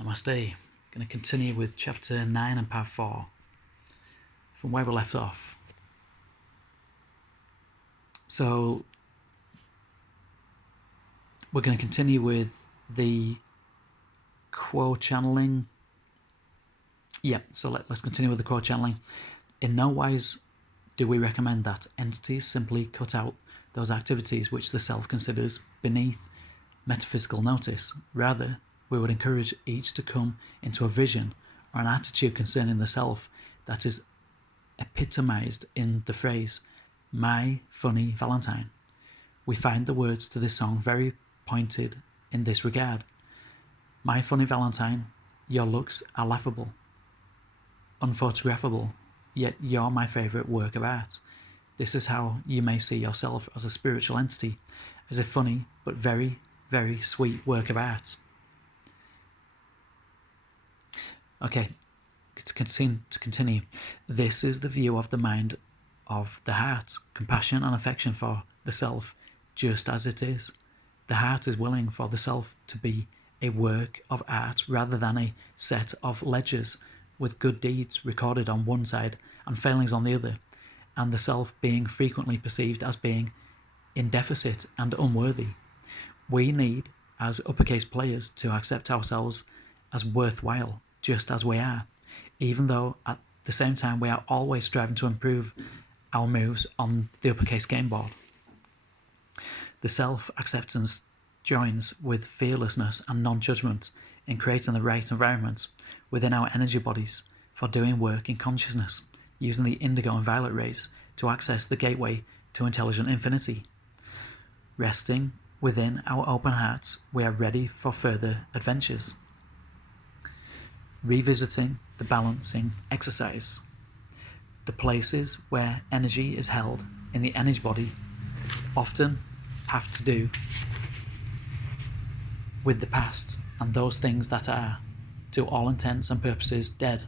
Namaste. Going to continue with chapter 9 and part 4 from where we left off. So we're going to continue with the quote channeling. So let's continue with the quote channeling. In no wise do we recommend that entities simply cut out those activities which the self considers beneath metaphysical notice. Rather, we would encourage each to come into a vision or an attitude concerning the self that is epitomized in the phrase, "My funny Valentine." We find the words to this song very pointed in this regard. My funny Valentine, your looks are laughable, unphotographable, yet you're my favourite work of art. This is how you may see yourself as a spiritual entity, as a funny but very, very sweet work of art. Okay, to continue. This is the view of the mind of the heart, compassion and affection for the self, just as it is. The heart is willing for the self to be a work of art rather than a set of ledgers with good deeds recorded on one side and failings on the other, and the self being frequently perceived as being in deficit and unworthy. We need, as uppercase players, to accept ourselves as worthwhile, just as we are, even though at the same time we are always striving to improve our moves on the uppercase game board. The self-acceptance joins with fearlessness and non-judgment in creating the right environment within our energy bodies for doing work in consciousness, using the indigo and violet rays to access the gateway to intelligent infinity. Resting within our open hearts, we are ready for further adventures. Revisiting the balancing exercise. The places where energy is held in the energy body often have to do with the past and those things that are, to all intents and purposes, dead.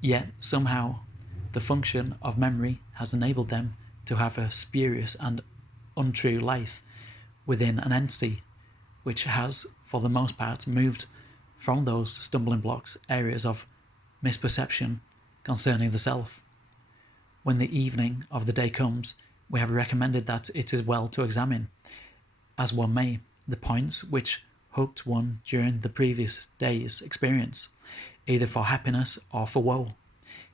Yet somehow the function of memory has enabled them to have a spurious and untrue life within an entity which has, for the most part, moved from those stumbling blocks, areas of misperception concerning the self. When the evening of the day comes, we have recommended that it is well to examine, as one may, the points which hooked one during the previous day's experience, either for happiness or for woe.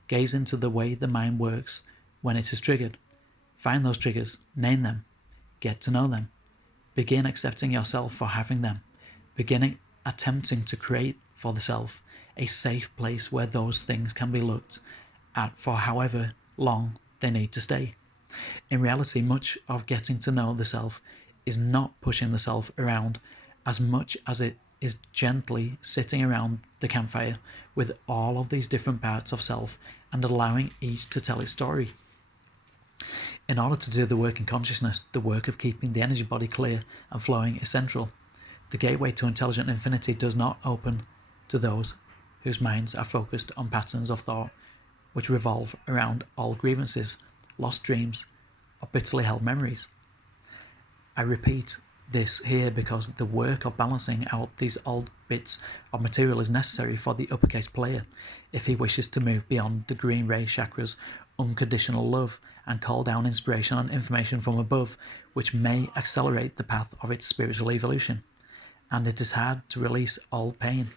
Gaze into the way the mind works when it is triggered. Find those triggers, name them, get to know them. Begin accepting yourself for having them. Begin attempting to create for the self a safe place where those things can be looked at for however long they need to stay. In reality, much of getting to know the self is not pushing the self around as much as it is gently sitting around the campfire with all of these different parts of self and allowing each to tell its story. In order to do the work in consciousness, the work of keeping the energy body clear and flowing is central. The gateway to intelligent infinity does not open to those whose minds are focused on patterns of thought which revolve around old grievances, lost dreams, or bitterly held memories. I repeat this here because the work of balancing out these old bits of material is necessary for the uppercase player if he wishes to move beyond the green ray chakra's unconditional love and call down inspiration and information from above which may accelerate the path of its spiritual evolution. And it is hard to release old pain.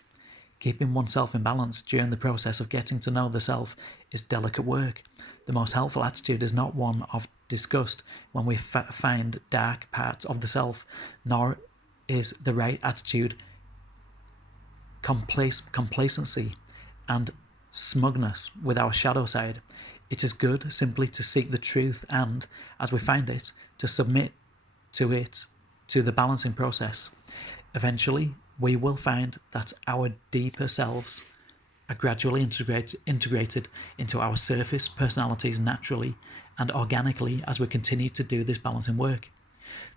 Keeping oneself in balance during the process of getting to know the self is delicate work. The most helpful attitude is not one of disgust when we find dark parts of the self, nor is the right attitude complacency and smugness with our shadow side. It is good simply to seek the truth and, as we find it, to submit to it, to the balancing process. Eventually, we will find that our deeper selves are gradually integrated into our surface personalities naturally and organically as we continue to do this balancing work.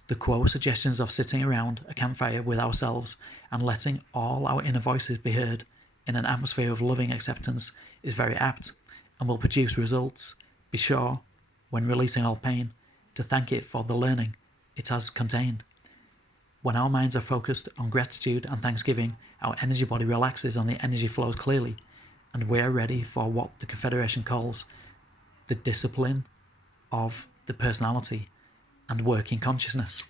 The quote suggestions of sitting around a campfire with ourselves and letting all our inner voices be heard in an atmosphere of loving acceptance is very apt and will produce results. Be sure, when releasing all pain, to thank it for the learning it has contained. When our minds are focused on gratitude and thanksgiving, our energy body relaxes and the energy flows clearly, and we are ready for what the Confederation calls the discipline of the personality and working consciousness.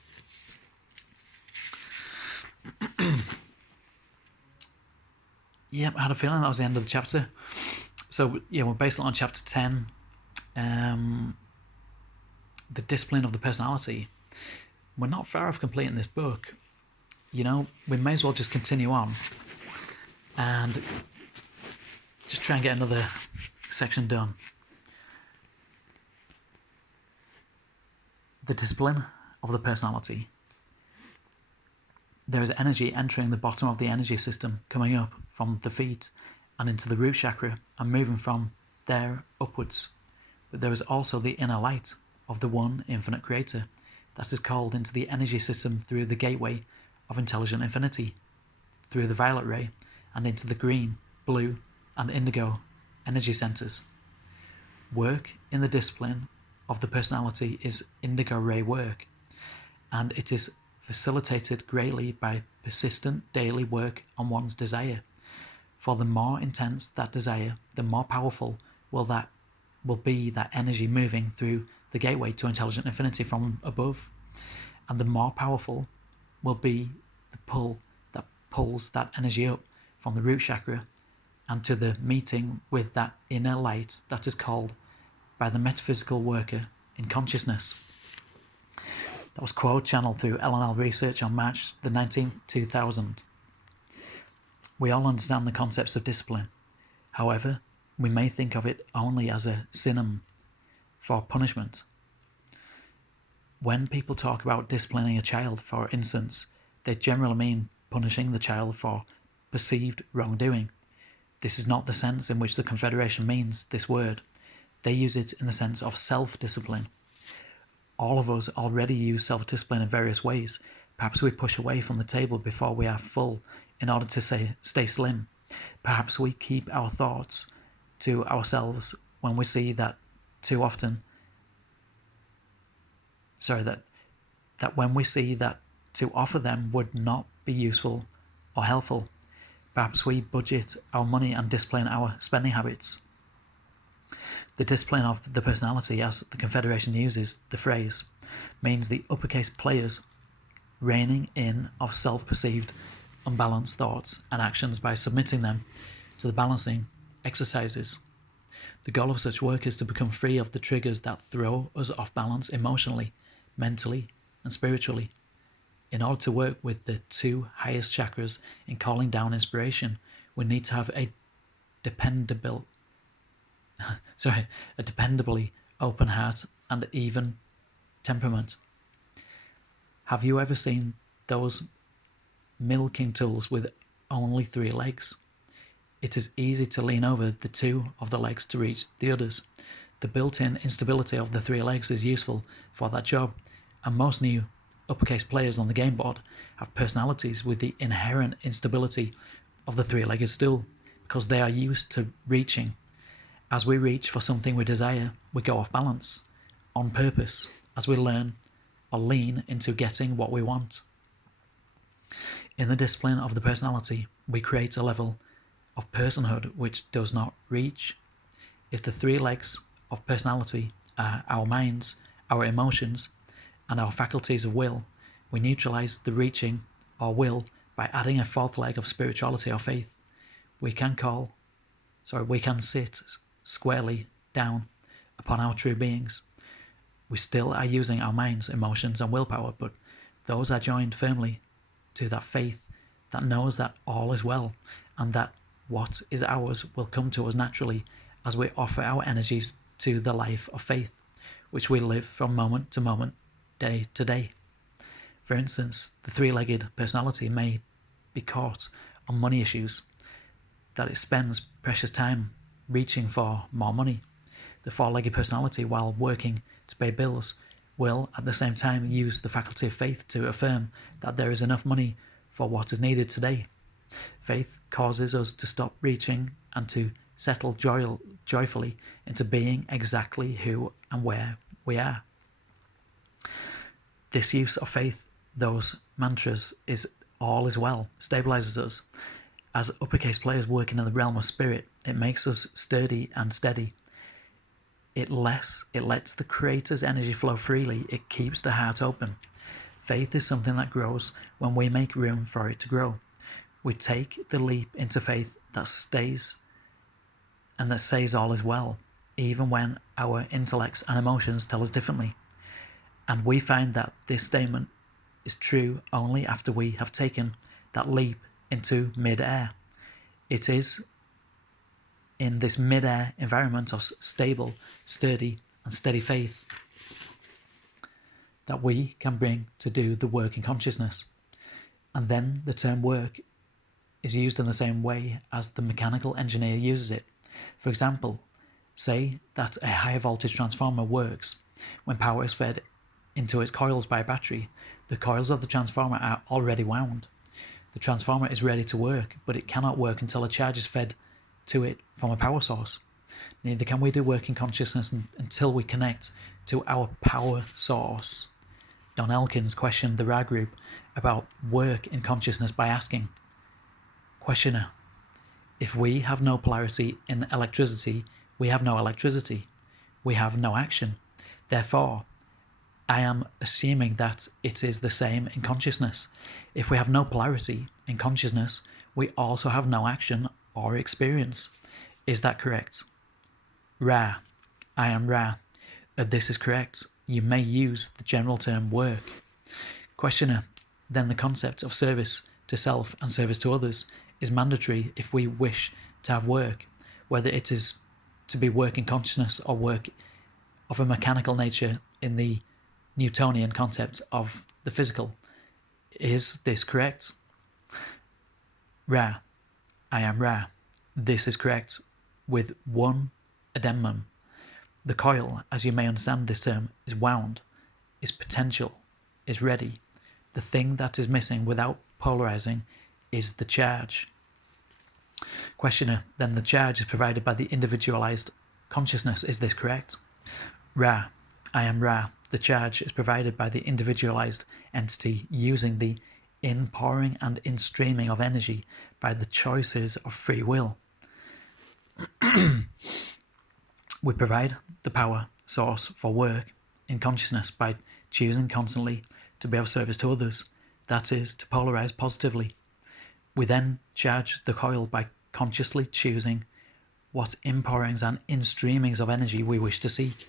Yep, I had a feeling that was the end of the chapter. So, we're based on chapter 10, the discipline of the personality. We're not far off completing this book. We may as well just continue on and just try and get another section done. The discipline of the personality. There is energy entering the bottom of the energy system, coming up from the feet and into the root chakra and moving from there upwards. But there is also the inner light of the one infinite creator that is called into the energy system through the gateway of intelligent infinity, through the violet ray, and into the green, blue, and indigo energy centers. Work in the discipline of the personality is Indigo Ray Work, and it is facilitated greatly by persistent daily work on one's desire. For the more intense that desire, the more powerful will be that energy moving through the gateway to intelligent infinity from above, and the more powerful will be the pull that pulls that energy up from the root chakra and to the meeting with that inner light that is called by the metaphysical worker in consciousness. That was quote channeled through L&L Research on March the 19th, 2000. We all understand the concepts of discipline. However, we may think of it only as a synonym for punishment. When people talk about disciplining a child, for instance, they generally mean punishing the child for perceived wrongdoing. This is not the sense in which the Confederation means this word. They use it in the sense of self-discipline. All of us already use self-discipline in various ways. Perhaps we push away from the table before we are full in order to stay slim. Perhaps we keep our thoughts to ourselves when we see that too often. That when we see that to offer them would not be useful or helpful. Perhaps we budget our money and discipline our spending habits. The discipline of the personality, as the Confederation uses the phrase, means the uppercase players reining in of self-perceived unbalanced thoughts and actions by submitting them to the balancing exercises. The goal of such work is to become free of the triggers that throw us off balance emotionally, mentally, and spiritually. In order to work with the two highest chakras in calling down inspiration, we need to have a dependably open heart and even temperament. Have you ever seen those milking tools with only 3 legs? It is easy to lean over the 2 of the legs to reach the others. The built-in instability of the 3 legs is useful for that job, and most new uppercase players on the game board have personalities with the inherent instability of the 3-legged stool, because they are used to reaching. As we reach for something we desire, we go off balance, on purpose, as we learn or lean into getting what we want. In the discipline of the personality, we create a level of personhood which does not reach. If the 3 legs of personality are our minds, our emotions, and our faculties of will, we neutralize the reaching or will by adding a 4th leg of spirituality or faith. We can sit squarely down upon our true beings. We still are using our minds, emotions, and willpower, but those are joined firmly to that faith that knows that all is well, and that what is ours will come to us naturally as we offer our energies to the life of faith, which we live from moment to moment, day to day. For instance, the 3-legged personality may be caught on money issues, that it spends precious time reaching for more money. The 4-legged personality, while working to pay bills, will at the same time use the faculty of faith to affirm that there is enough money for what is needed today. Faith causes us to stop reaching and to settle joyfully into being exactly who and where we are. This use of faith, those mantras is all is well, stabilizes us. As uppercase players working in the realm of spirit, it makes us sturdy and steady. It lets the Creator's energy flow freely. It keeps the heart open. Faith is something that grows when we make room for it to grow. We take the leap into faith that stays and that says all is well, even when our intellects and emotions tell us differently. And we find that this statement is true only after we have taken that leap into mid-air. It is in this mid-air environment of stable, sturdy, and steady faith that we can bring to do the work in consciousness. And then the term work is used in the same way as the mechanical engineer uses it. For example, say that a high voltage transformer works. When power is fed into its coils by a battery, the coils of the transformer are already wound. The transformer is ready to work, but it cannot work until a charge is fed to it from a power source. Neither can we do work in consciousness until we connect to our power source. Don Elkins questioned the Ra group about work in consciousness by asking, questioner, if we have no polarity in electricity, we have no electricity. We have no action. Therefore, I am assuming that it is the same in consciousness. If we have no polarity in consciousness, we also have no action or experience. Is that correct? Ra, I am Ra. This is correct. You may use the general term work. Questioner, then the concept of service to self and service to others is mandatory if we wish to have work, whether it is to be work in consciousness or work of a mechanical nature in the Newtonian concept of the physical. Is this correct? Ra, I am Ra. This is correct, with one addendum. The coil, as you may understand this term, is wound, is potential, is ready. The thing that is missing without polarizing is the charge. Questioner, then the charge is provided by the individualized consciousness. Is this correct? Ra, I am Ra. The charge is provided by the individualized entity using the inpouring and instreaming of energy by the choices of free will. We provide the power source for work in consciousness by choosing constantly to be of service to others, that is, to polarize positively. We then charge the coil by consciously choosing what inpourings and instreamings of energy we wish to seek.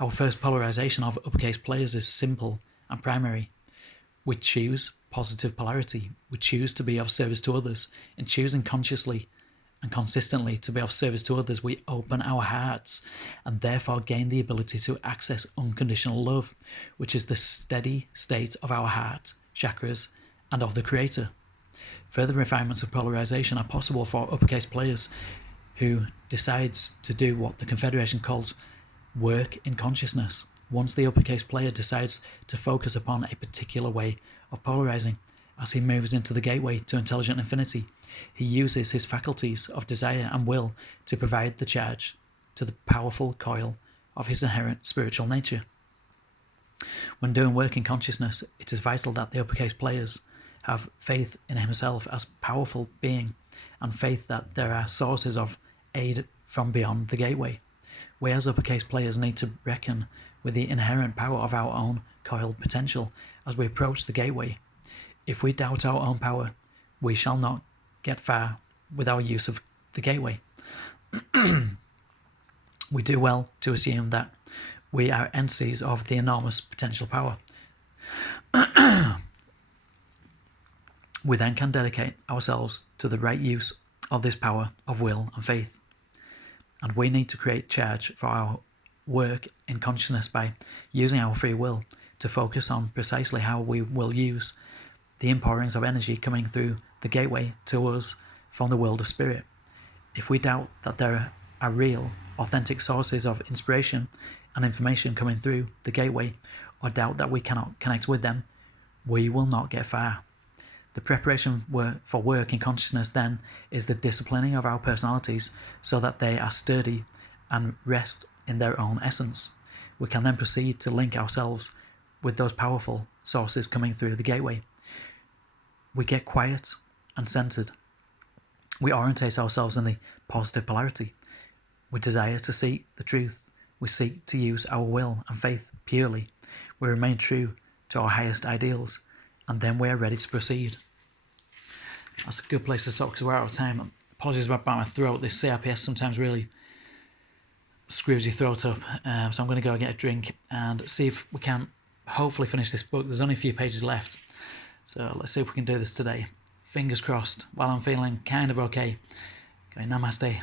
Our first polarization of uppercase players is simple and primary. We choose positive polarity. We choose to be of service to others. In choosing consciously and consistently to be of service to others, we open our hearts and therefore gain the ability to access unconditional love, which is the steady state of our heart, chakras, and of the Creator. Further refinements of polarization are possible for uppercase players who decides to do what the Confederation calls work in consciousness. Once the uppercase player decides to focus upon a particular way of polarizing, as he moves into the gateway to intelligent infinity, he uses his faculties of desire and will to provide the charge to the powerful coil of his inherent spiritual nature. When doing work in consciousness, it is vital that the uppercase players have faith in himself as powerful being and faith that there are sources of aid from beyond the gateway. We as uppercase players need to reckon with the inherent power of our own coiled potential as we approach the gateway. If we doubt our own power, we shall not get far with our use of the gateway. We do well to assume that we are entities of the enormous potential power. We then can dedicate ourselves to the right use of this power of will and faith. And we need to create charge for our work in consciousness by using our free will to focus on precisely how we will use the inpourings of energy coming through the gateway to us from the world of spirit. If we doubt that there are real, authentic sources of inspiration and information coming through the gateway, or doubt that we cannot connect with them, we will not get far. The preparation for work in consciousness then is the disciplining of our personalities so that they are sturdy and rest in their own essence. We can then proceed to link ourselves with those powerful sources coming through the gateway. We get quiet and centered. We orientate ourselves in the positive polarity. We desire to seek the truth. We seek to use our will and faith purely. We remain true to our highest ideals, and then we are ready to proceed. That's a good place to stop because we're out of time. Apologies about my throat. This CRPS sometimes really screws your throat up. So I'm going to go and get a drink and see if we can hopefully finish this book. There's only a few pages left. So let's see if we can do this today. Fingers crossed. While I'm feeling kind of okay. Okay, namaste.